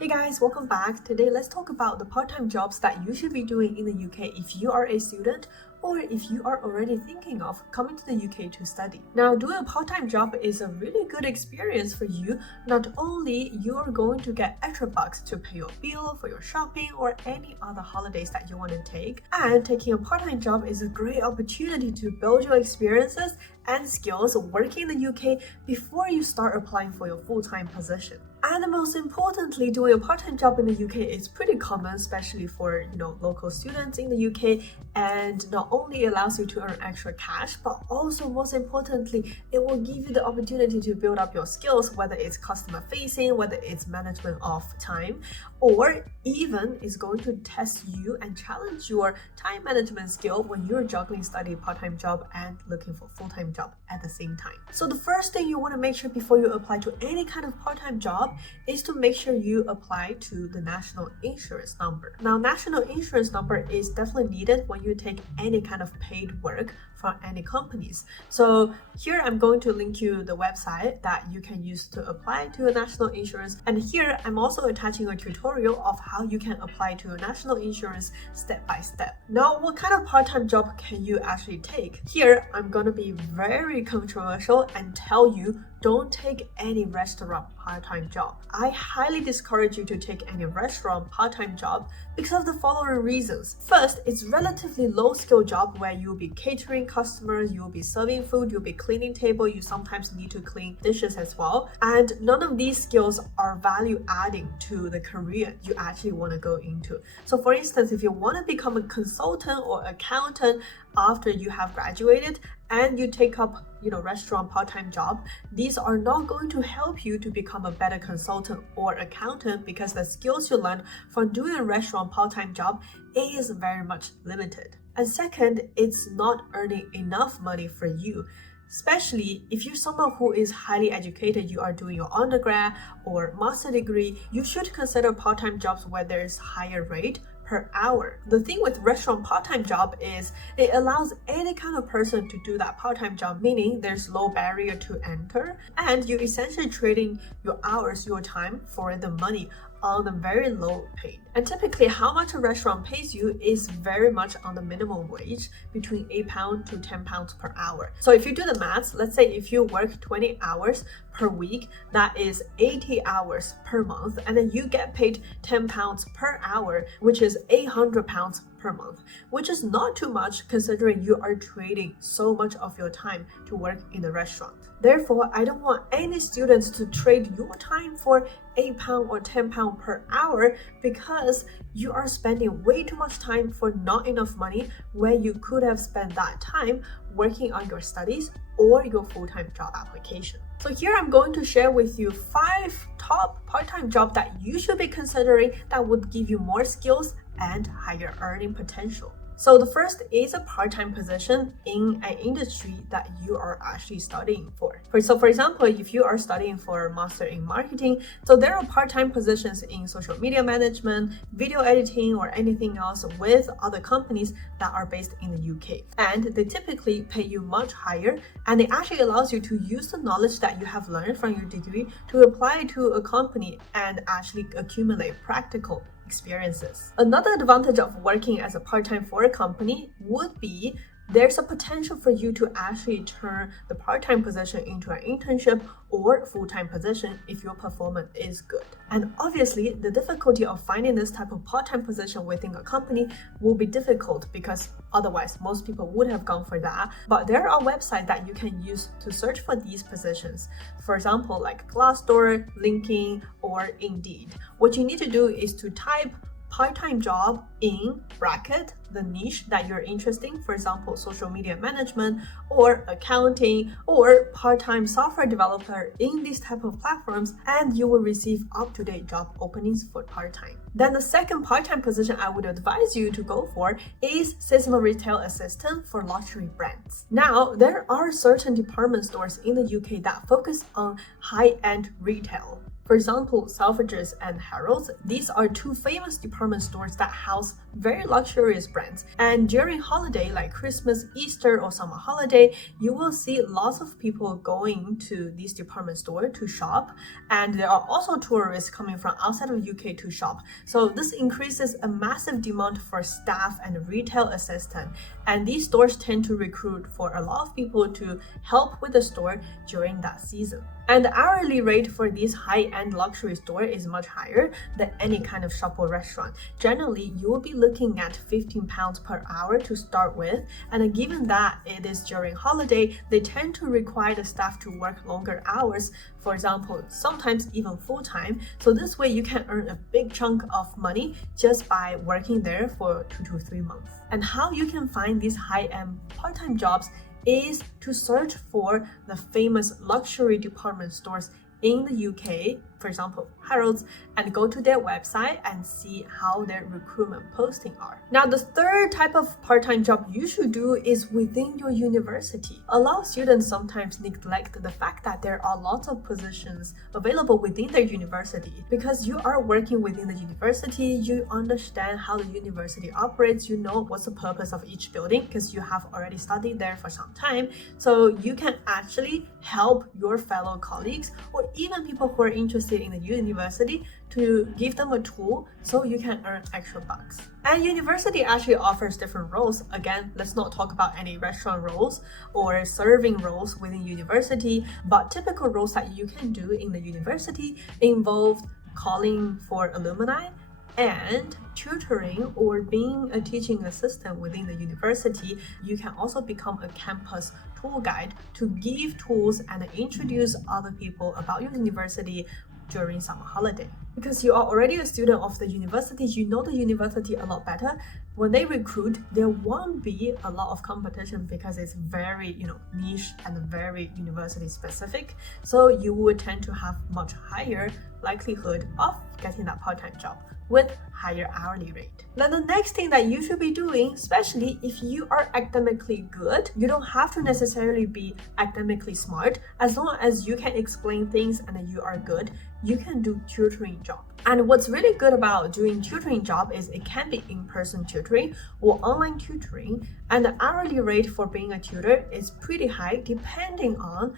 Hey guys, welcome back. Today let's talk about the part-time jobs that you should be doing in the UK if you are a student or if you are already thinking of coming to the UK to study. Now, doing a part-time job is a really good experience for you. Not only you are going to get extra bucks to pay your bill for your shopping or any other holidays that you want to take, and taking a part-time job is a great opportunity to build your experiences and skills working in the UK before you start applying for your full-time position. And most importantly, doing a part-time job in the UK is pretty common, especially for local students in the UK, and not only allows you to earn extra cash, but also most importantly, it will give you the opportunity to build up your skills, whether it's customer facing, whether it's management of time, or even is going to test you and challenge your time management skill when you're juggling study, part-time job, and looking for full-time job at the same time. So the first thing you want to make sure before you apply to any kind of part-time job is to make sure you apply to the national insurance number. Now, national insurance number is definitely needed when you take any kind of paid work from any companies. So here I'm going to link you the website that you can use to apply to a national insurance. And here I'm also attaching a tutorial of how you can apply to a national insurance step by step. Now, what kind of part-time job can you actually take? Here I'm going to be very controversial and tell you don't take any restaurant part-time job. I highly discourage you to take any restaurant part-time job because of the following reasons. First, it's relatively low-skill job where you'll be catering customers, you'll be serving food, you'll be cleaning table, you sometimes need to clean dishes as well. And none of these skills are value-adding to the career you actually want to go into. So for instance, if you want to become a consultant or accountant after you have graduated and you take up restaurant part-time job, these are not going to help you to become a better consultant or accountant because the skills you learned from doing a restaurant part-time job is very much limited. And second, it's not earning enough money for you. Especially if you're someone who is highly educated, you are doing your undergrad or master degree, you should consider part-time jobs where there's higher rate per hour. The thing with restaurant part-time job is it allows any kind of person to do that part-time job, meaning there's low barrier to enter and you're essentially trading your hours, your time for the money on the very low paid. And typically how much a restaurant pays you is very much on the minimum wage, between £8 to £10 per hour. So if you do the maths, let's say if you work 20 hours per week, that is 80 hours per month, and then you get paid £10 per hour, which is £800 per month, which is not too much considering you are trading so much of your time to work in the restaurant. Therefore, I don't want any students to trade your time for £8 or £10 per hour because you are spending way too much time for not enough money where you could have spent that time working on your studies or your full-time job application. So here I'm going to share with you 5 top part-time jobs that you should be considering that would give you more skills and higher earning potential. So the first is a part-time position in an industry that you are actually studying for. So for example, if you are studying for a master in marketing, so there are part-time positions in social media management, video editing, or anything else with other companies that are based in the UK. And they typically pay you much higher, and it actually allows you to use the knowledge that you have learned from your degree to apply to a company and actually accumulate practical experiences. Another advantage of working as a part-time for a company would be there's a potential for you to actually turn the part-time position into an internship or full-time position if your performance is good. And obviously, the difficulty of finding this type of part-time position within a company will be difficult because otherwise most people would have gone for that. But there are websites that you can use to search for these positions. For example, like Glassdoor, LinkedIn, or Indeed. What you need to do is to type part-time job in bracket the niche that you're interested in, for example, social media management or accounting or part-time software developer in these type of platforms, and you will receive up-to-date job openings for part-time. Then the second part-time position I would advise you to go for is seasonal retail assistant for luxury brands. Now, there are certain department stores in the UK that focus on high-end retail. For example, Selfridges and Harrods, these are two famous department stores that house very luxurious brands. And during holiday like Christmas, Easter, or summer holiday, you will see lots of people going to these department stores to shop. And there are also tourists coming from outside of UK to shop. So this increases a massive demand for staff and retail assistant. And these stores tend to recruit for a lot of people to help with the store during that season. And the hourly rate for these high-end luxury store is much higher than any kind of shop or restaurant. Generally, you will be looking at £15 per hour to start with, and given that it is during holiday, they tend to require the staff to work longer hours, for example, sometimes even full-time. So this way you can earn a big chunk of money just by working there for 2 to 3 months. And how you can find these high-end part-time jobs is to search for the famous luxury department stores in the UK, for example, Harrods, and go to their website and see how their recruitment posting are. Now, the third type of part-time job you should do is within your university. A lot of students sometimes neglect the fact that there are lots of positions available within their university. Because you are working within the university, you understand how the university operates, you know what's the purpose of each building because you have already studied there for some time. So you can actually help your fellow colleagues or even people who are interested in the university to give them a tool so you can earn extra bucks. And university actually offers different roles. Again, let's not talk about any restaurant roles or serving roles within university, but typical roles that you can do in the university involve calling for alumni and tutoring or being a teaching assistant within the university. You can also become a campus tour guide to give tools and introduce other people about your university during summer holiday. Because you are already a student of the university, you know the university a lot better. When they recruit, there won't be a lot of competition because it's very, niche and very university specific. So you would tend to have much higher likelihood of getting that part-time job with higher hourly rate. Then the next thing that you should be doing, especially if you are academically good, you don't have to necessarily be academically smart. As long as you can explain things and you are good, you can do tutoring job. And what's really good about doing tutoring job is it can be in-person tutoring or online tutoring, and the hourly rate for being a tutor is pretty high depending on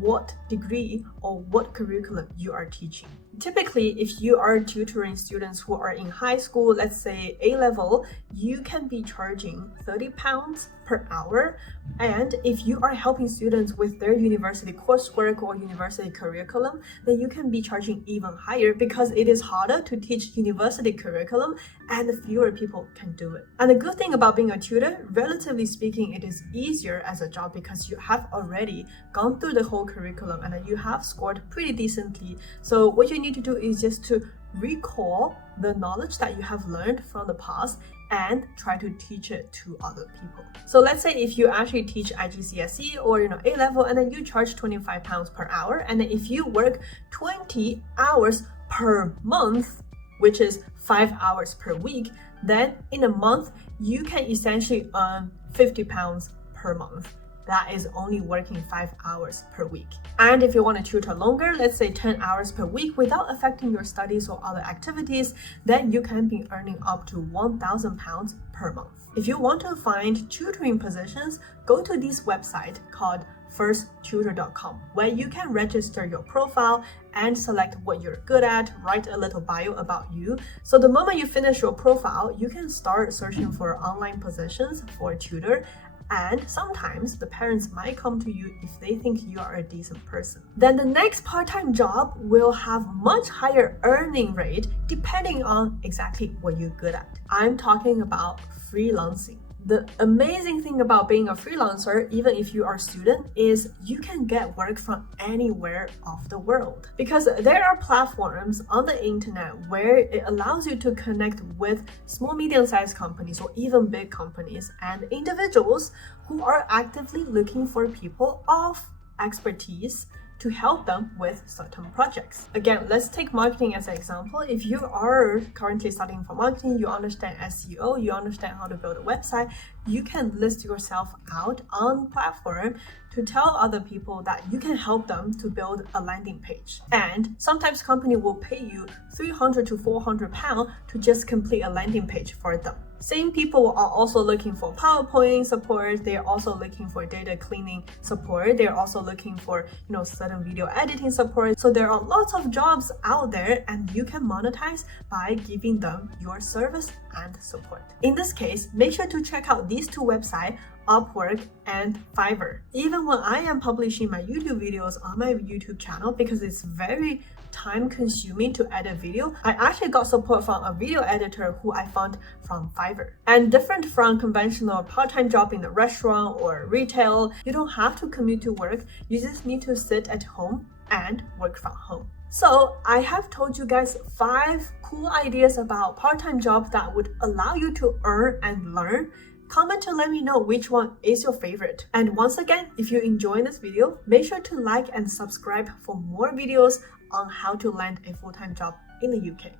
what degree or what curriculum you are teaching. Typically, if you are tutoring students who are in high school, let's say A-level, you can be charging £30 per hour. And if you are helping students with their university coursework or university curriculum, then you can be charging even higher because it is harder to teach university curriculum and fewer people can do it. And the good thing about being a tutor, relatively speaking, it is easier as a job because you have already gone through the whole curriculum and you have scored pretty decently. So what you need to do is just to recall the knowledge that you have learned from the past and try to teach it to other people. So let's say if you actually teach IGCSE or A-level and then you charge £25 per hour, and then if you work 20 hours per month, which is 5 hours per week, then in a month you can essentially earn £50 per month. That is only working 5 hours per week. And if you want to tutor longer, let's say 10 hours per week without affecting your studies or other activities, then you can be earning up to £1,000 per month. If you want to find tutoring positions, go to this website called firsttutor.com, where you can register your profile and select what you're good at, write a little bio about you. So the moment you finish your profile, you can start searching for online positions for a tutor. And sometimes the parents might come to you if they think you are a decent person. Then the next part-time job will have much higher earning rate depending on exactly what you're good at. I'm talking about freelancing. The amazing thing about being a freelancer, even if you are a student, is you can get work from anywhere of the world. Because there are platforms on the internet where it allows you to connect with small, medium-sized companies or even big companies and individuals who are actively looking for people of expertise to help them with certain projects. Again, let's take marketing as an example. If you are currently studying for marketing, you understand SEO, you understand how to build a website, you can list yourself out on platform to tell other people that you can help them to build a landing page. And sometimes company will pay you 300 to 400 pounds to just complete a landing page for them. Same people are also looking for PowerPoint support. They're also looking for data cleaning support. They're also looking for, certain video editing support. So there are lots of jobs out there, and you can monetize by giving them your service and support. In this case, make sure to check out these two websites, Upwork and Fiverr. Even when I am publishing my YouTube videos on my YouTube channel, because it's very time consuming to edit video, I actually got support from a video editor who I found from Fiverr. And different from conventional part-time job in the restaurant or retail, you don't have to commute to work. You just need to sit at home and work from home. So I have told you guys 5 cool ideas about part-time jobs that would allow you to earn and learn. Comment to let me know which one is your favorite. And once again, if you enjoy this video, make sure to like and subscribe for more videos on how to land a full-time job in the UK.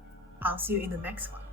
I'll see you in the next one.